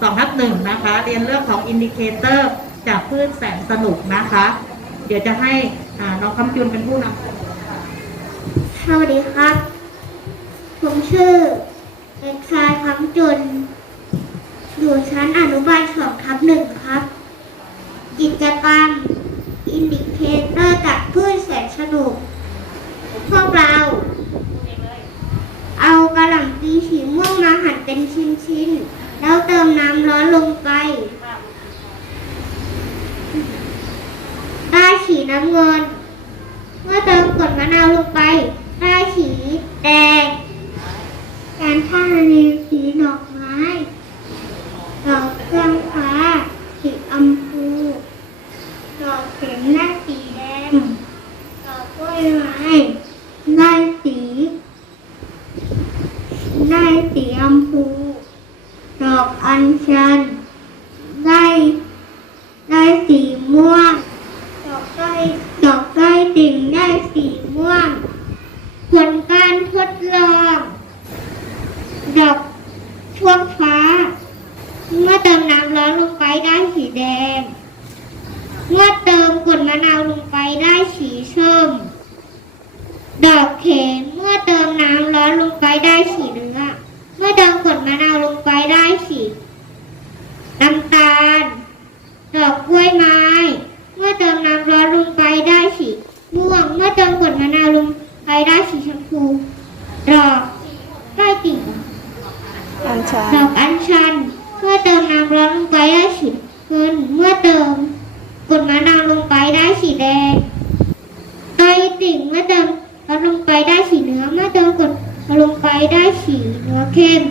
สองทับหนึ่งนะคะ เรียนเรื่องของอินดิเคเตอร์จากพืชแสนสนุกนะคะ เดี๋ยวจะให้น้องคำจุนเป็นผู้นำสนอค่ะสวัสดีครับ ผมชื่อเด็กชายคำจุน อยู่ชั้นอนุบาลสองทับหนึ่งครับ กิจกรรมอินดิเคเตอร์จากพืชแสนสนุก พวกเรา เอากระหล่ำปีสีม่วงมาหั่นเป็นชิ้นๆ แล้วเติมน้ำร้อนลงไป ได้สีน้ำเงิน เมื่อเติมกรดมะนาวลงไป ได้สีแดง การท่าเรือสีดอกไม้ ดอกเครื่องฟ้า สีอำพู ดอกเข็มหน้าสีแดง ดอกกล้วยไม้ได้สี ได้สีอำพู ดอกอัญชัน ได้ ได้สีม่วง ดอกไส้ด สิ่งได้สีม่วง ผลการทดลอง ดอกช่วงฟ้า เมื่อเติมน้ำร้อนลงไปได้สีแดง เมื่อเติมกดมะนาวลงไปได้สีส้ม ดอกเข็มเมื่อเติมน้ำร้อนลงไปได้สีเนื้อเมื่อเติมกดมะนาวลงไปได้สีน้ำตาล ดอกกล้วยไม้ เมื่อเติมน้ำร้อนลงไปได้สีม่วง เมื่อเติมกรดมะนาวลงไปได้สีชมพู ดอกใต้ติ่ง อัญชัน ดอกอัญชัน เมื่อเติมน้ำร้อนลงไปได้สีเงิน เมื่อเติมกรดมะนาวลงไปได้สีแดง ใต้ติ่งเมื่อเติมร้อนลงไปได้สีเนื้อเมื่อเติมกรดลงไปได้สีเนื้อเข้ม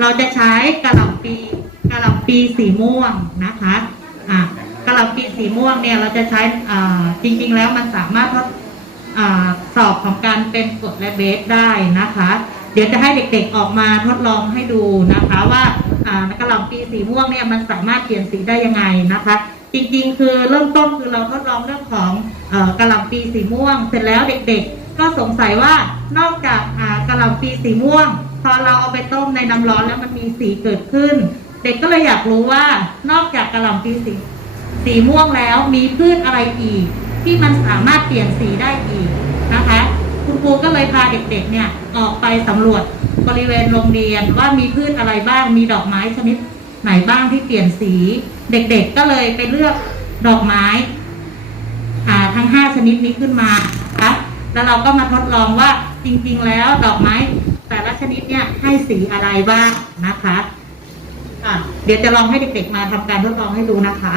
เราจะใช้กระหล่ำปีกระหล่ำปีสีม่วงนะคะอ่ากระหล่ำปีสีม่วงเนี่ยเราจะใช้อ่าจริงๆแล้วมันสามารถทดอ่าสอบของการเป็นกรดและเบสได้นะคะ เดี๋ยวจะให้เด็กๆออกมาทดลองให้ดูนะคะว่าอ่ากระหล่ำปีสีม่วงเนี่ยมันสามารถเปลี่ยนสีได้ยังไงนะคะ จริงๆ คือเริ่มต้นคือเราทดลองเรื่องของ กระหล่ำปีสีม่วง เสร็จแล้วเด็กๆ ก็สงสัยว่านอกจากกระหล่ำปีสีม่วง พอเราเอาไปต้มในน้ำร้อนแล้วมันมีสีเกิดขึ้น เด็กก็เลยอยากรู้ว่านอกจากกระหล่ำปีสีสีม่วงแล้วมีพืชอะไรอีก ที่มันสามารถเปลี่ยนสีได้อีกนะคะ คุณครูก็เลยพาเด็กๆเนี่ยออกไปสำรวจบริเวณโรงเรียนว่ามีพืชอะไรบ้าง มีดอกไม้ชนิดไหนบ้างที่เปลี่ยนสี เด็กๆก็เลยไปเลือกดอกไม้ ทั้งห้าชนิดนี้ขึ้นมานะคะแล้วเราก็มาทดลองว่าจริงๆ แล้วดอกไม้ แต่ละชนิดเนี่ยให้สีอะไรบ้างนะคะอะเดี๋ยวจะลองให้เด็กๆมาทำการทดลองให้ดูนะคะ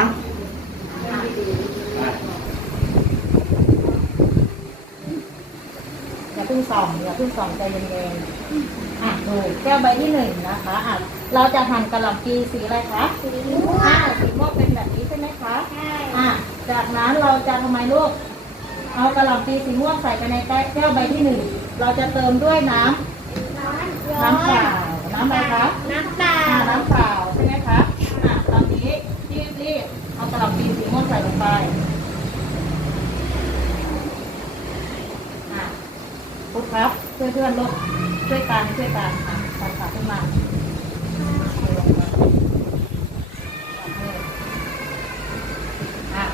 อย่าเพิ่งส่องอย่าเพิ่งส่องใจเย็นๆอะดูแก้วใบที่หนึ่งนะคะอะเราจะหั่นกระหล่ำปีสีอะไรคะสีม่วอ่าง ช่ไหมคะใช่อะจากนั้นเราจะทำไมลูก เอากระหล่ำปีสีม่วงใส่ไปในแก้วใบที่หนึ่ง เราจะเติมด้วยน้ำร้อนน้ำเปล่า น้ำอะไรคะ น้ำเปล่าอ่า น้ำเปล่าใช่ไหมคะ อะตอนนี้รีบรีบเอากระหล่ำปีสีม่วงใส่ลงไปอะพุทธครับช่วยเพื่อนลูกช่วยกันช่วยกันอะตัดขาขึ้นมาเทลงไปอะ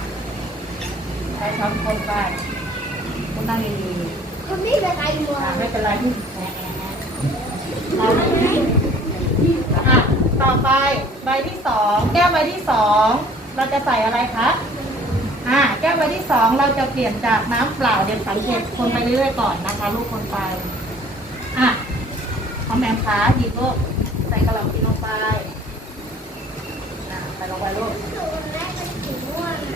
ใช้ช้อนคนไปคุณนั่งดีๆ คนนี้เป็นไอมัว อ่าไม่เป็นไรที่เราอะต่อไปใบที่สองแก้วใบที่สองเรา จะใส่อะไรคะอ่าแก้วใบที่สองเราจะเปลี่ยนจากน้ำเปล่าเดี๋ยวสังเกตคนไปเรื่อยๆก่อนนะคะ ลูกคนไปอะพอแมมขาหยิบลูกใส่กระหล่ำปีลงไปอะใส่ลงไปลูก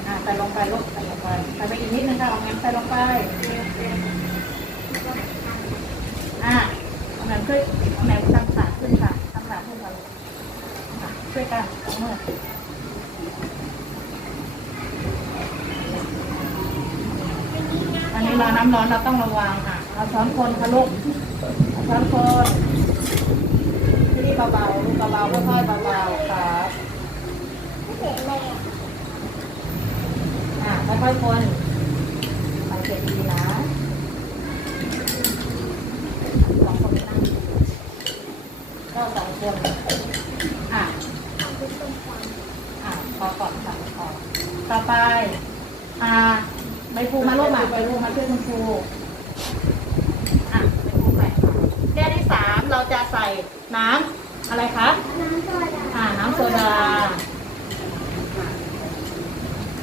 อะใส่ลงไปลูกใส่ลงไปใส่ไปอีกนิดนึงค่ะเอาแมมใส่ลงไปอะเอาแหนมช่วยเอาแหนมทำขาขึ้นค่ะทำขาขึ้นค่ะลูกอะช่วยกันเมือ อันนี้เราน้ำร้อนเราต้องระวังอะเอาช้อนคนค่ะลูกเอาช้อนคนที่นี่เบาๆลูกเบาๆค่อยๆเบาๆครับไม่เห็นเลยอะอะค่อยๆคนสังเกตดีนะลองคนนั่งดูเราสองคนอะอะพอก่อนค่ะพอต่อไปอ่า ใบครูมาลูกมาใบครูมาช่วยคุณครูอะใบครูใส่ค่ะแก้วที่สามเราจะใส่น้ำอะไรคะ น้ำโซดา อ่า น้ำโซดา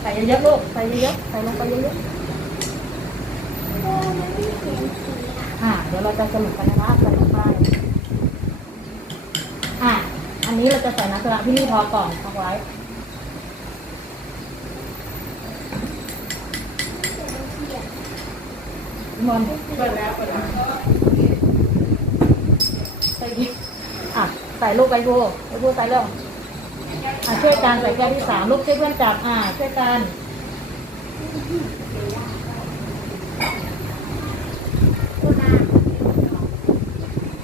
ใส่เยอะๆลูก ใส่เยอะๆ ใส่ลงไปเยอะโอ้มันไม่เขียนสีอะๆอ่าเดี๋ยวเราจะสรุปกันนะคะใส่ลงไปอ่าอันนี้เราจะใส่น้ำโซดาที่นี่พอก่อนเอาไว้ นนท์เปิดแล้วเปิดแล้วใส่พริกอะใส่ลูกไปพูไปพูใส่เรื่องอะช่วยกันใส่แก้วที่สามลูกช่วยเพื่อนจับอะช่วยกัน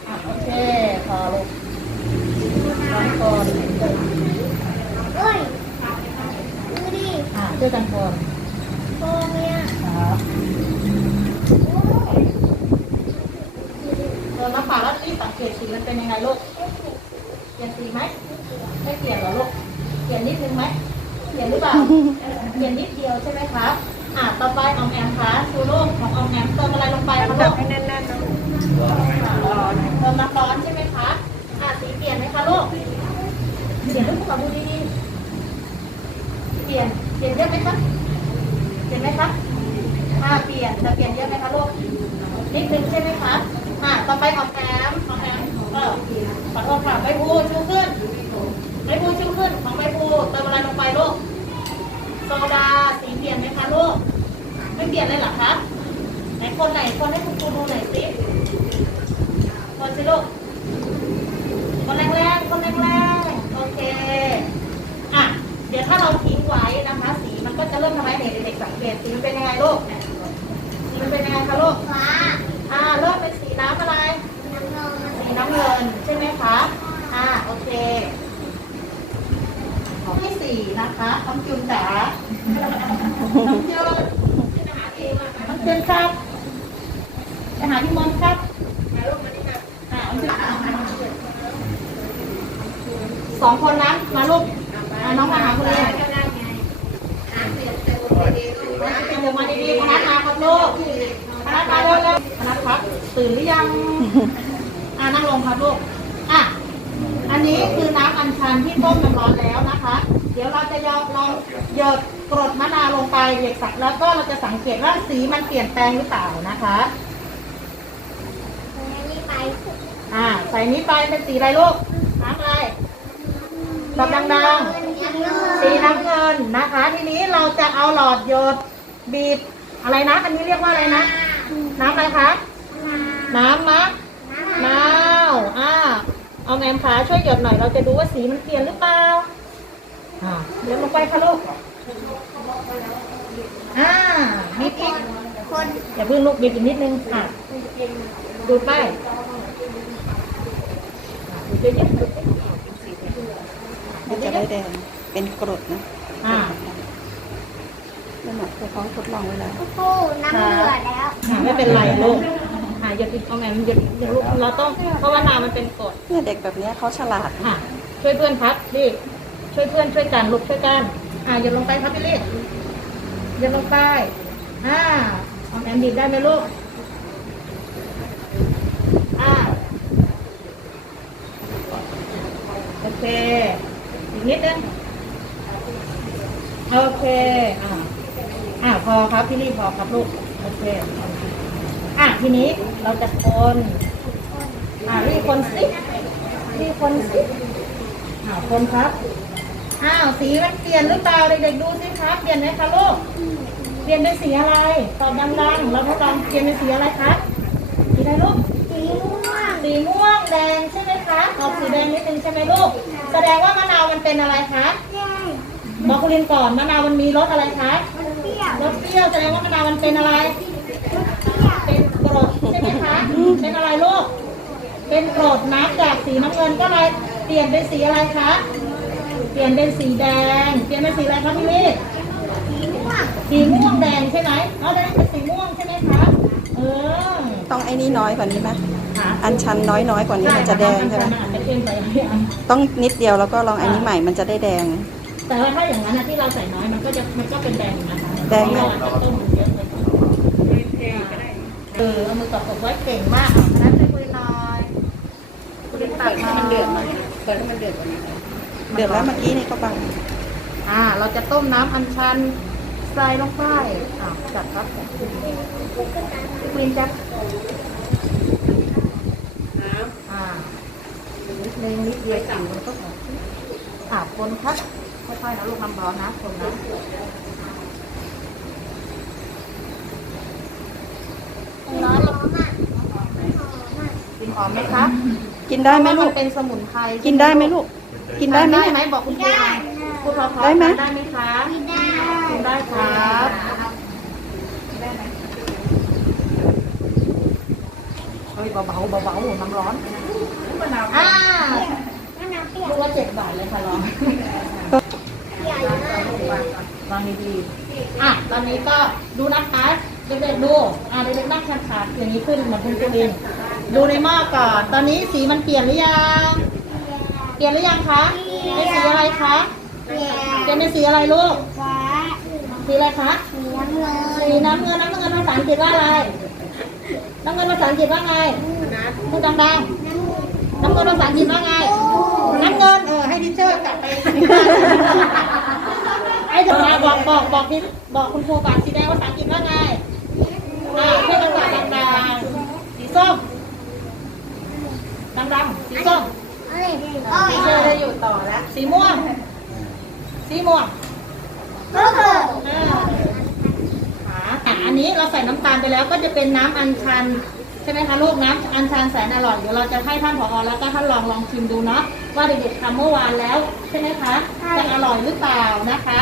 อะโอเคพอลูกสองคนเอ้ยดูดิอะช่วยกันคนโฟมเนี่ยครับเออ น้ำเปล่าแล้วนี่สังเกตสีมันเป็นยังไงลูกเปลี่ยนสีไหมไม่เปลี่ยนเหรอลูกเปลี่ยนนิดนึงไหมเปลี่ยนหรือเปล่าเปลี่ยนนิดเดียวใช่ไหมครับอะต่อไปออมแอมคะซูโร่ของออมแอมเติมอะไรลงไปคะลูกให้แน่นๆนะร้อนเติมน้ำร้อนใช่ไหมคะอะสีเปลี่ยนไหมคะลูกเปลี่ยนลูกขอดูดีๆเปลี่ยนเปลี่ยนเยอะไหมคะเปลี่ยนไหมคะอ่าเปลี่ยนจะเปลี่ยนเยอะไหมคะลูกนิดนึงใช่ไหมคะ อ่าต่อไปออมแอมออมแอมเออขอโทษค่ะใบพูชูขึ้นใบพูชูขึ้น ของใบพูเติมอะไรลงไปลูกโซดาสีเปลี่ยนไหมคะลูก ไม่เปลี่ยนเลยเหรอคะไหนคนไหนคนให้คุณครูดูหน่อยสิคนสิลูกคนแรงๆคนแรงๆโอเคอะเดี๋ยวถ้าเราทิ้งไว้นะคะ สีมันก็จะเริ่มทำให้เด็กๆสังเกตสีมันเป็นยังไงลูกสีมันเป็นยังไงคะลูกฟ้า อ่า เริ่มเป็นสีน้ำอะไร น้ำนม สีน้ำเงินใช่ไหมคะ อ่า โอเคข้อที่ สี่นะคะน้องจุนจ๋าน้องจุนน้องจุนครับไปหาพี่มนต์ครับอ่าน้องจุนสองคนนั้นมาลูกอ่าน้องมาหาคุณเรียเดี๋ยวมาดีๆพนักงานครับลูกพนักงานเร็วๆพนักครับ ตื่นหรือยังอ่านั่งลงครับลูก นนี้คือน้ำอัญชันที่ต้มน้ำร้อนแล้วนะคะ เดี๋ยวเราจะยอมลองหยดกรดมะนาวลงไปเด็กสักแล้วก็เราจะสังเกตว่าสีมันเปลี่ยนแปลงหรือเปล่านะคะอันนี้ไปอ่าใส่นี้ไปเป็นสีอะไรลูกน้ำอะไรแบบดังน้ำเงิๆนสีน้ำเงินนะคะ ทีนี้เราจะเอาหลอดหยดบีบอะไรนะ อันนี้เรียกว่าอะไรนะ น้ำอะไรคะ น้ำมะนาวอ่า เอาแมมขาช่วยหยดหน่อยเราจะดูว่าสีมันเปลี่ยนหรือเปล่าอ่าเดี๋ยวลงไปค่ะลูกอ่านิดอีกคนอย่าเพิ่งลูกบีบอีกนิดนึงอะดูดไปดูดเยอะๆดูดเยอะมันจะได้แดงเป็นกรดนะๆอ่านั่นแหละคือเขาทดลองไว้แล้วโอ้โหน้ำเดือดแล้วอ่าไม่เป็นไรลูก อ่าอย่าติดเอาแมมอย่าอย่าลูกเราต้องเพราะว่าน้ำมันเป็นกรดเนี่ยเด็กแบบเนี้ยเขาฉลาดอะ ช่วยเพื่อนครับดิช่วยเพื่อนช่วยกันลูกช่วยกันอ่าอย่าลงไปครับพี่ลิอย่าลงไปอ่าเอาแอมบีบได้ไหมลูกอ่าโอเคอีกนิดนึงโอเคอ่าอ่าพอครับพี่ลี่พอครับลูกโอเค อะทีนี้เราจะคนอ่ารีบคนสิรีบคนสิอ้าวคนครับ อ้าวสีมันเปลี่ยนหรือเปล่าเด็กๆดูสิครับเปลี่ยนไหมคะลูกเปลี่ยนเป็นสีอะไรตอบดังๆเราทดลองเปลี่ยนเป็นสีอะไรคะสีอะไรลูกสีม่วงสีม่วงแดงใช่ไหมคะออกสีแดงนิดนึงใช่ไหมลูกแสดงว่ามะนาวมันเป็นอะไรคะแย่บอกคุณลินก่อนมะนาวมันมีรสอะไรคะมันเปรี้ยวรสเปรี้ยวแสดงว่ามะนาวมันเป็นอะไรเป็นก รดใช่ไหมคะเป็นอะไรลูกเป็นกรดน้ำจากสีน้ำเงินก็เลยเปลี่ยนเป็นสีอะไรคะเปลี่ยนเป็นสีแดง เปลี่ยนเป็นสีอะไรคะพี่ลี่สีม่วงสีม่วงแดงใช่ไหมเอาแดงเป็นสีม่วงใช่ไหมคะเออต้องไอ้นี่น้อยกว่านี้ไหมค่ะอันชันน้อยน้อยๆกว่านี้มันจะแดงใช่ไหมมันอาจจะเข้มไปพี่อันต้องนิดเดียวแล้วก็ลองอันนี้ใหม่มันจะได้แดง แต่ว่าถ้าอย่างนั้นนะที่เราใส่น้อยมันก็จะมันก็เป็นแดงอยู่นะคะแดงไหมเพราะว่าเราต้มมันเยอะไปก่อน เออเอามือตบอกไว้เก่งมากอะคณะช่วยคุยหน่อยคุณตักมาเปิดให้มันเดือดกว่านี้เดือดแล้วเมื่อกี้นี่ก็บังอ่า เราจะต้มน้ำอัญชันใส่ลงไปอ่าจัดครับควีนจัดอ่านิดนึงนิดเดียวสิมันก็หมดอ่าคนครับค่อยๆนะลูกทำร้อนนะคนนะ ร้อนร้อนอะ กินหอ มไหมครับกินได้ไหมลูเพราะกว่ามันเป็นสมุนไพรกินได้ไหมลูก กินได้ไหมได้เนี่ยไหมบอกคุณครูหน่อยคุณพอพอได้ไหมได้ไหมคะไม่ได้กินได้ครับเฮ้ยเบาๆเบาๆน้ำร้อนอ่าน้ำน้ำเปียกลูกละเจ็ดบาทเลยค่ะลองใหญ่มากวางดีๆอะตอนนี้ก็ดูนะคะเด็กๆดูอะเด็กๆนั่งขาดๆอย่างนี้ขึ้นเหมือนคุณจุลิน ดูในหม้อก่อน ตอนนี้สีมันเปลี่ยนหรือยัง เปลี่ยนหรือยังคะ เป็นสีอะไรคะ เปียเปลี่ยนเป็นสีอะไรลูก ฟ้าสีอะไรคะ สีน้ำเงินสีน้ำเงินน้ำเงินภาษาอังกฤษว่าอะไร น้ำเงินภาษาอังกฤษว่าไงพูดดังๆ น้ำเงินภาษาอังกฤษว่าไง น้ำเงินเออให้ดิเชอร์กลับไปไอ้เดี๋ยวมาบอกบอกบอกดิบอกคุณครูก่อนสีแดงภาษาอังกฤษว่าไงอ่าให้จังหวะดังๆสีส้ม ดังๆสีส้มอะไรโอ้ยดิเชอร์จะอยู่ต่อแล้วสีม่วง สีม่วงก็คืออ่าอะอันนี้เราใส่น้ำตาลไปแล้วก็จะเป็นน้ำอัญชันใช่ไหมคะลูกน้ำอัญชันแสนอร่อยเดี๋ยวเราจะให้ท่านผอแล้วก็ท่านลองลองชิมดูเนาะว่าเด็กๆทำเมื่อวานแล้วใช่ไหมคะจะอร่อยหรือเปล่านะคะ